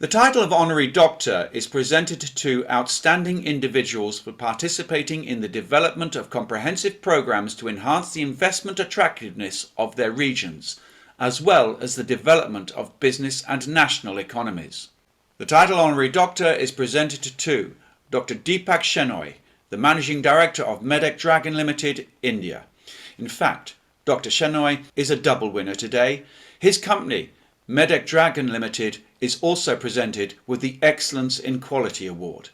The title of Honorary Doctor is presented to outstanding individuals for participating in the development of comprehensive programs to enhance the investment attractiveness of their regions, as well as the development of business and national economies. The title Honorary Doctor is presented to Dr. Deepak Shenoy, the Managing Director of Medec Dragon Limited, India. In fact, Dr. Shenoy is a double winner today. His company, Medec Dragon Limited, is also presented with the Excellence in Quality Award.